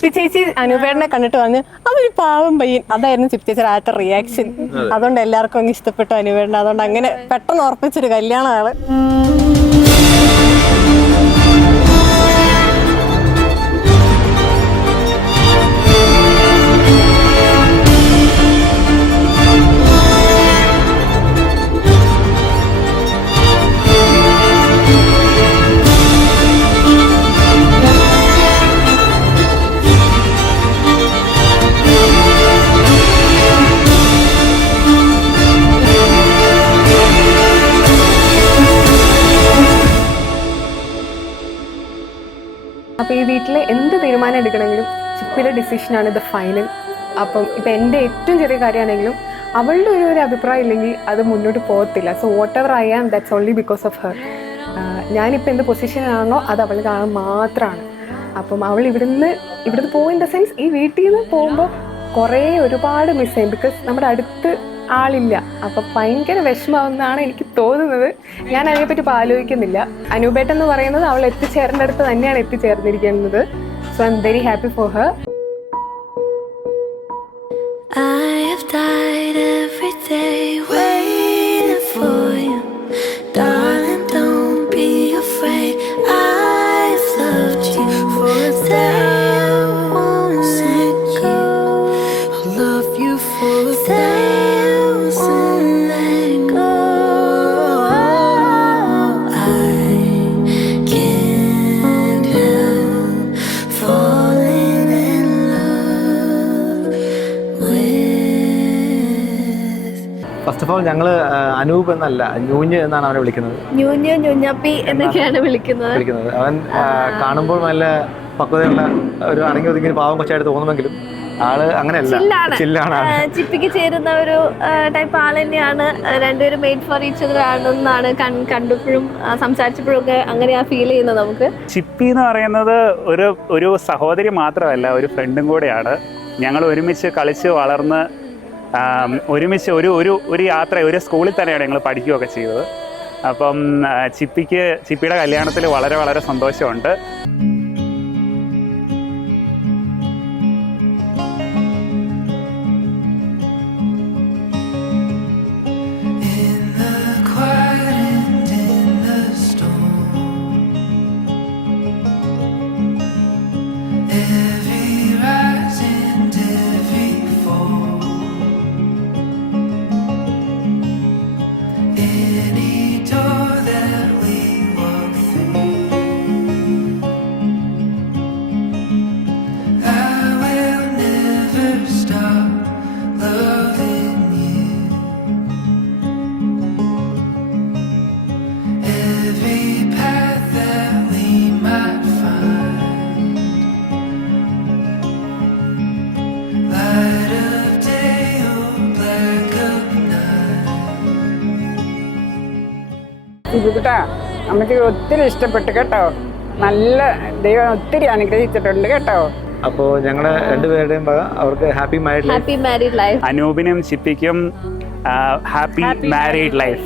ചിപ്പി ചേച്ചി അനൂപേട്ടനെ കണ്ടിട്ട് പറഞ്ഞു അവര് പാവം പയ്യൻ. അതായിരുന്നു ചിപ്പി ചേച്ചിയുടെ ആദ്യത്തെ റിയാക്ഷൻ. അതുകൊണ്ട് എല്ലാവർക്കും അങ്ങ് ഇഷ്ടപ്പെട്ടു അനൂപേട്ടൻ. അതുകൊണ്ട് അങ്ങനെ പെട്ടെന്ന് ഉറപ്പിച്ചൊരു കല്യാണമാണ്. അപ്പോൾ ഈ വീട്ടിൽ എന്ത് തീരുമാനം എടുക്കണമെങ്കിലും ചിപ്പിയുടെ ഡിസിഷനാണ് ഇത് ഫൈനൽ. അപ്പം ഇപ്പം എൻ്റെ ഏറ്റവും ചെറിയ കാര്യമാണെങ്കിലും അവളുടെ ഒരു അഭിപ്രായം ഇല്ലെങ്കിൽ അത് മുന്നോട്ട് പോകത്തില്ല. So whatever I am that's only because of her. ഞാനിപ്പോൾ എന്ത് പൊസിഷനാണോ അത് അവൾ കാണാൻ മാത്രമാണ്. അപ്പം അവൾ ഇവിടുന്ന് പോകും. ഇൻ ദ സെൻസ് ഈ വീട്ടിൽ നിന്ന് പോകുമ്പോൾ ഒരുപാട് മിസ് ചെയ്യും. ബിക്കോസ് നമ്മുടെ അടുത്ത് ആളില്ല. അപ്പം ഭയങ്കര വിഷമമാവുന്നതാണ് എനിക്ക് തോന്നുന്നത്. ഞാൻ അതിനെപ്പറ്റി ഇപ്പോൾ ആലോചിക്കുന്നില്ല. അനൂപേട്ടൻ എന്ന് പറയുന്നത് അവൾ എത്തിച്ചേരേണ്ട അടുത്ത് തന്നെയാണ് എത്തിച്ചേർന്നിരിക്കുന്നത്. So I am very happy for her. First of all ഞങ്ങൾ അനൂപ് എന്നല്ല ഞൂഞ്ഞ് എന്നാണ് അവനെ വിളിക്കുന്നത്. ഞൂഞ്ഞപ്പി എന്നൊക്കെയാണ് വിളിക്കുന്നത്. അവൻ കാണുമ്പോൾ നല്ല പക്വതയുള്ള ഒരു അടങ്ങി ഒതുങ്ങി പാവം കൊച്ചായിട്ട് തോന്നുമെങ്കിലും ആള് അങ്ങനെയല്ല, ചില്ലാണ്. ചിപ്പിക്ക് ചേരുന്ന ഒരു ടൈപ്പ് ആൾ തന്നെയാണ്. രണ്ടുപേരും മെയ്ഡ് ഫോർ ഈച്ച് അതർ ആണെന്നാണ് കണ്ടപ്പോഴും സംസാരിച്ചപ്പോഴും ഒക്കെ അങ്ങനെയാ ഫീൽ ചെയ്യുന്നത് നമുക്ക്. ചിപ്പി എന്ന് പറയുന്നത് ഒരു സഹോദരി മാത്രമല്ല, ഒരു ഫ്രണ്ടും കൂടെയാണ്. ഞങ്ങൾ ഒരുമിച്ച് കളിച്ച് വളർന്ന് ഒരുമിച്ച് ഒരു യാത്ര ഒരു സ്കൂളിൽ തന്നെയാണ് ഞങ്ങൾ പഠിക്കുകയൊക്കെ ചെയ്തത്. അപ്പം ചിപ്പിയുടെ കല്യാണത്തിൽ വളരെ വളരെ സന്തോഷമുണ്ട്. ഇതുകൂട്ടാ നമുക്ക് ഒത്തിരി ഇഷ്ടപ്പെട്ടു കേട്ടോ. നല്ല ദൈവം ഒത്തിരി അനുഗ്രഹിച്ചിട്ടുണ്ട് കേട്ടോ. അപ്പോൾ ഞങ്ങളുടെ രണ്ടുപേരുടെയും അവർക്ക് ഹാപ്പി മാരീഡ് ലൈഫ്. ലൈഫ്. അനൂപിനും ചിപ്പിക്കും ഹാപ്പി മാരീഡ് ലൈഫ്.